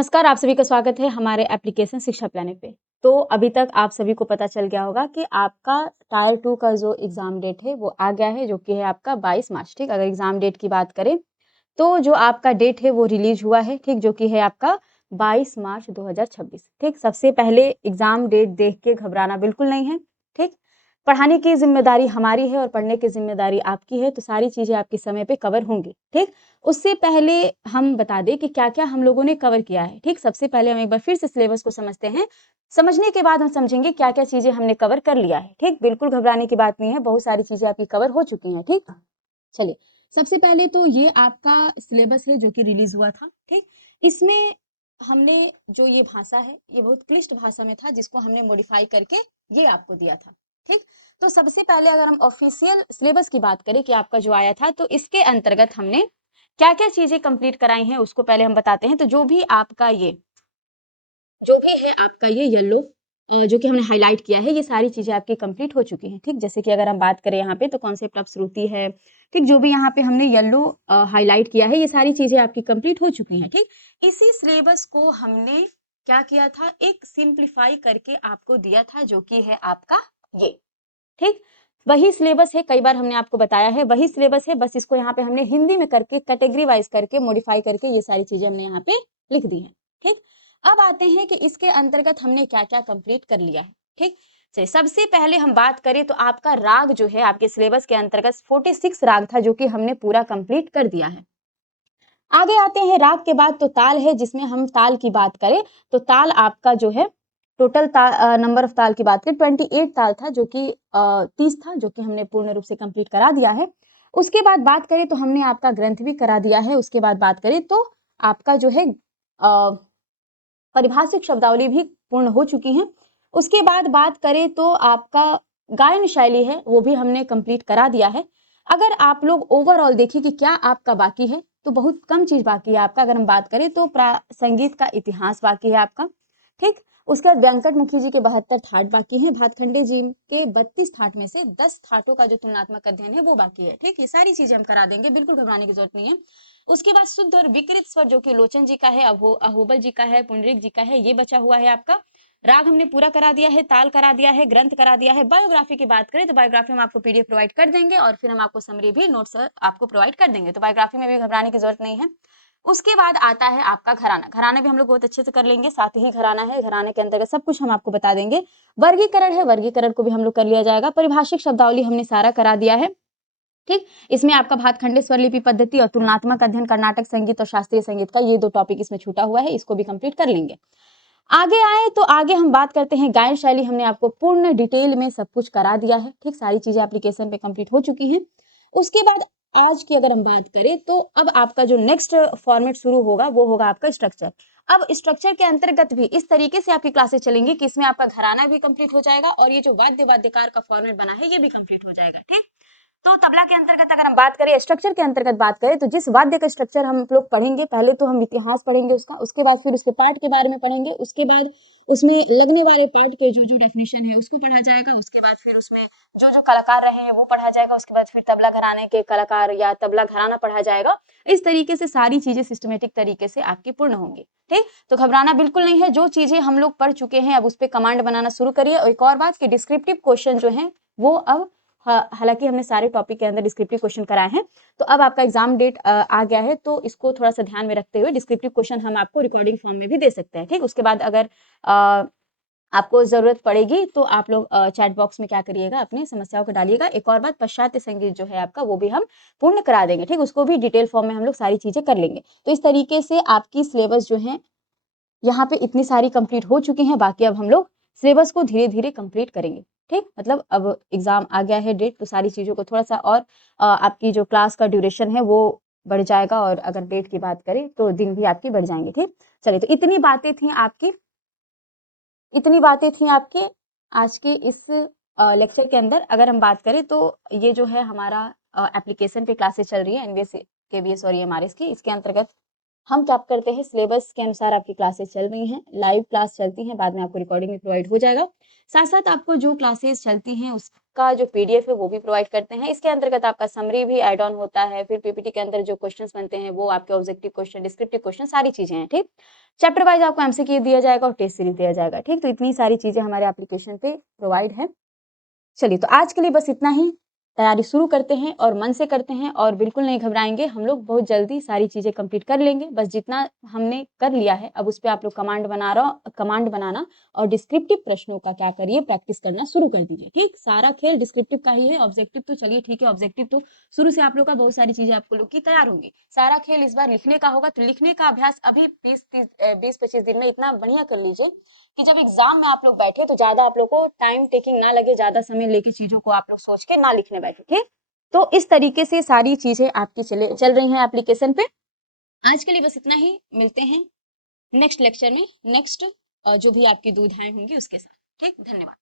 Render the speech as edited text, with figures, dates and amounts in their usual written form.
नमस्कार, आप सभी का स्वागत है हमारे एप्लीकेशन शिक्षा प्लानर पे। तो अभी तक आप सभी को पता चल गया होगा कि आपका टायर 2 का जो एग्ज़ाम डेट है वो आ गया है, जो कि है आपका 22 मार्च, ठीक? अगर एग्ज़ाम डेट की बात करें तो जो आपका डेट है वो रिलीज़ हुआ है, ठीक? जो कि है आपका 22 मार्च 2026, ठीक? सबसे पहले एग्ज़ाम डेट देख के घबराना बिल्कुल नहीं है, ठीक? पढ़ाने की ज़िम्मेदारी हमारी है और पढ़ने की ज़िम्मेदारी आपकी है, तो सारी चीज़ें आपके समय पे कवर होंगी, ठीक? उससे पहले हम बता दें कि क्या-क्या हम लोगों ने कवर किया है, ठीक? सबसे पहले हम एक बार फिर से सिलेबस को समझते हैं। समझने के बाद हम समझेंगे क्या-क्या चीज़ें हमने कवर कर लिया है, ठीक? बिल्कुल घबराने की बात नहीं है, बहुत सारी चीज़ें आपकी कवर हो चुकी हैं, ठीक? चलिए, सबसे पहले तो ये आपका सिलेबस है जो कि रिलीज़ हुआ था, ठीक? इसमें हमने जो ये भाषा है, ये बहुत क्लिष्ट भाषा में था जिसको हमने मॉडिफ़ाई करके ये आपको दिया था, ठीक? तो सबसे पहले अगर हम ऑफ़िशियल सिलेबस की बात करें कि आपका जो आया था, तो इसके अंतर्गत हमने क्या-क्या चीज़ें कंप्लीट कराई हैं, उसको पहले हम बताते हैं। तो जो भी है आपका ये येलो जो कि हमने हाइलाइट किया है, ये सारी चीज़ें आपकी कंप्लीट हो चुकी हैं, ठीक? जैसे कि अगर हम बात करें यहाँ पे तो कॉन्सेप्ट ऑफ श्रुति है, ठीक? जो भी यहाँ पे हमने येलो हाइलाइट किया है, ये सारी चीज़ें आपकी कंप्लीट हो चुकी हैं, ठीक? इसी सिलेबस को हमने क्या किया था, एक सिंप्लीफाई करके आपको दिया था, जो कि है आपका ये, ठीक? वही सिलेबस है, कई बार हमने आपको बताया है, वही सिलेबस है, बस इसको यहाँ पे हमने हिंदी में करके कैटेगरी वाइज़ करके मॉडिफ़ाई करके ये सारी चीज़ें हमने यहाँ पे लिख दी हैं, ठीक? अब आते हैं कि इसके अंतर्गत हमने क्या-क्या कंप्लीट कर लिया है, ठीक? चलिए, सबसे पहले हम बात करें तो आपका राग जो है आपके सिलेबस के अंतर्गत 46 राग था, जो कि हमने पूरा कंप्लीट कर दिया है। आगे आते हैं राग के बाद तो ताल है, जिसमें हम ताल की बात करें तो ताल आपका जो है टोटल नंबर ऑफ ताल की बात करें 28 ताल था, जो कि 30 था, जो कि हमने पूर्ण रूप से कंप्लीट करा दिया है। उसके बाद बात करें तो हमने आपका ग्रंथ भी करा दिया है। उसके बाद बात करें तो आपका जो है परिभाषिक शब्दावली भी पूर्ण हो चुकी हैं। उसके बाद बात करें तो आपका गायन शैली है, वो भी हमने कंप्लीट करा दिया है। अगर आप लोग ओवरऑल देखिए कि क्या आपका बाकी है, तो बहुत कम चीज़ बाकी है आपका। अगर हम बात करें तो संगीत का इतिहास बाकी है आपका, ठीक? उसके बाद वेंकट मुखी जी के 72 ठाट बाकी हैं। भातखंडे जी के 32 ठाट में से 10 ठाटों का जो तुलनात्मक अध्ययन है वो बाकी है, ठीक? ये सारी चीज़ें हम करा देंगे, बिल्कुल घबराने की ज़रूरत नहीं है। उसके बाद शुद्ध और विकृत स्वर जो कि लोचन जी का है, अहोबल जी का है, पुंडरीक जी का है, ये बचा हुआ है आपका। राग हमने पूरा करा दिया है, ताल करा दिया है, ग्रंथ करा दिया है। बायोग्राफी की बात करें तो बायोग्राफी हम आपको पीडीएफ प्रोवाइड कर देंगे और फिर हम आपको समरी भी नोट्स आपको प्रोवाइड कर देंगे, तो बायोग्राफी में भी घबराने की जरूरत नहीं है। उसके बाद आता है आपका घराना। घराना भी हम लोग बहुत अच्छे से कर लेंगे, साथ ही घराना है, घराने के अंतर्गत सब कुछ हम आपको बता देंगे। वर्गीकरण है, वर्गीकरण को भी हम लोग कर लिया जाएगा। परिभाषिक शब्दावली हमने सारा करा दिया है, ठीक? इसमें आपका भातखंडे स्वर लिपि पद्धति और तुलनात्मक अध्ययन कर्नाटक संगीत और शास्त्रीय संगीत का ये 2 टॉपिक इसमें छूटा हुआ है, इसको भी कंप्लीट कर लेंगे। आगे आए तो आगे हम बात करते हैं गायन शैली। हमने आपको पूर्ण डिटेल में सब कुछ करा दिया है, ठीक? सारी चीजें एप्लीकेशन पे कंप्लीट हो चुकी हैं। उसके बाद आज की अगर हम बात करें तो अब आपका जो नेक्स्ट फॉर्मेट शुरू होगा वो होगा आपका स्ट्रक्चर। अब स्ट्रक्चर के अंतर्गत भी इस तरीके से आपकी क्लासेस चलेंगी कि इसमें आपका घराना भी कंप्लीट हो जाएगा और ये जो वाद्य वाद्यकार का फॉर्मेट बना है ये भी कंप्लीट हो जाएगा, ठीक? तो तबला के अंतर्गत अगर हम बात करें, स्ट्रक्चर के अंतर्गत बात करें तो जिस वाद्य का स्ट्रक्चर हम लोग पढ़ेंगे, पहले तो हम इतिहास पढ़ेंगे उसका, उसके बाद फिर उसके पार्ट के बारे में पढ़ेंगे, उसके बाद उसमें लगने वाले पार्ट के जो जो डेफिनेशन है उसको पढ़ा जाएगा, उसके बाद फिर उसमें जो जो कलाकार रहे हैं वो पढ़ा जाएगा, उसके बाद फिर तबला घराने के कलाकार या तबला घराना पढ़ा जाएगा। इस तरीके से सारी चीजें सिस्टमेटिक तरीके से आपकी पूर्ण होंगी, ठीक? तो घबराना बिल्कुल नहीं है। जो चीजें हम लोग पढ़ चुके हैं अब उस पर कमांड बनाना शुरू करिए। और एक और बात कि डिस्क्रिप्टिव क्वेश्चन जो है वो अब हालांकि हमने सारे टॉपिक के अंदर डिस्क्रिप्टिव क्वेश्चन कराए हैं, तो अब आपका एग्जाम डेट आ गया है, तो इसको थोड़ा सा ध्यान में रखते हुए डिस्क्रिप्टिव क्वेश्चन हम आपको रिकॉर्डिंग फॉर्म में भी दे सकते हैं, ठीक? उसके बाद अगर आपको जरूरत पड़ेगी तो आप लोग चैट बॉक्स में क्या करिएगा, अपनी समस्याओं को डालिएगा। एक और बात, पाश्चात्य संगीत जो है आपका वो भी हम पूर्ण करा देंगे, ठीक? उसको भी डिटेल फॉर्म में हम लोग सारी चीजें कर लेंगे। तो इस तरीके से आपकी सिलेबस जो है यहाँ पे इतनी सारी कंप्लीट हो चुकी हैं, बाकी अब हम लोग सिलेबस को धीरे धीरे कंप्लीट करेंगे, ठीक? मतलब अब एग्जाम आ गया है डेट, तो सारी चीजों को थोड़ा सा और आपकी जो क्लास का ड्यूरेशन है वो बढ़ जाएगा और अगर डेट की बात करें तो दिन भी आपकी बढ़ जाएंगे, ठीक? चलिए, तो इतनी बातें थी आपके आज के इस लेक्चर के अंदर। अगर हम बात करें तो ये जो है हमारा एप्लीकेशन पे क्लासेस चल रही है एनवीएस केवीएस और एमआरएस की, इसके अंतर्गत हम क्या करते हैं, सिलेबस के अनुसार आपकी क्लासेस चल रही हैं, लाइव क्लास चलती हैं, बाद में आपको रिकॉर्डिंग भी प्रोवाइड हो जाएगा। साथ साथ आपको जो क्लासेस चलती हैं उसका जो PDF है वो भी प्रोवाइड करते हैं। इसके अंतर्गत आपका समरी भी ऐड ऑन होता है, फिर PPT के अंदर जो क्वेश्चंस बनते हैं वो आपके ऑब्जेक्टिव क्वेश्चन, डिस्क्रिप्टिव क्वेश्चन, सारी चीजें हैं। ठीक, चैप्टर वाइज आपको MCQ दिया जाएगा और टेस्ट सीरीज दिया जाएगा। ठीक, तो इतनी सारी चीजें हमारे एप्लीकेशन पे प्रोवाइड है। चलिए, तो आज के लिए बस इतना ही। तैयारी शुरू करते हैं और मन से करते हैं और बिल्कुल नहीं घबराएंगे। हम लोग बहुत जल्दी सारी चीजें कंप्लीट कर लेंगे। बस जितना हमने कर लिया है अब उस पर आप लोग कमांड बनाना और डिस्क्रिप्टिव प्रश्नों का क्या करिए, प्रैक्टिस करना शुरू कर दीजिए। ठीक, सारा खेल डिस्क्रिप्टिव का ही है। ऑब्जेक्टिव तो चलिए ठीक है, ऑब्जेक्टिव तो शुरू से आप लोग का बहुत सारी चीजें आपको लोग की तैयार होंगी। सारा खेल इस बार लिखने का होगा, तो लिखने का अभ्यास अभी 20-25 दिन में इतना बढ़िया कर लीजिए कि जब एग्जाम में आप लोग बैठे तो ज्यादा आप लोग को टाइम टेकिंग ना लगे, ज्यादा समय लेके चीजों को आप लोग सोच के ना लिखने बैठे। ठीक, तो इस तरीके से सारी चीजें आपकी चल रही हैं एप्लीकेशन पे। आज के लिए बस इतना ही, मिलते हैं नेक्स्ट लेक्चर में, नेक्स्ट जो भी आपकी दुविधाएं होंगी उसके साथ। ठीक, धन्यवाद।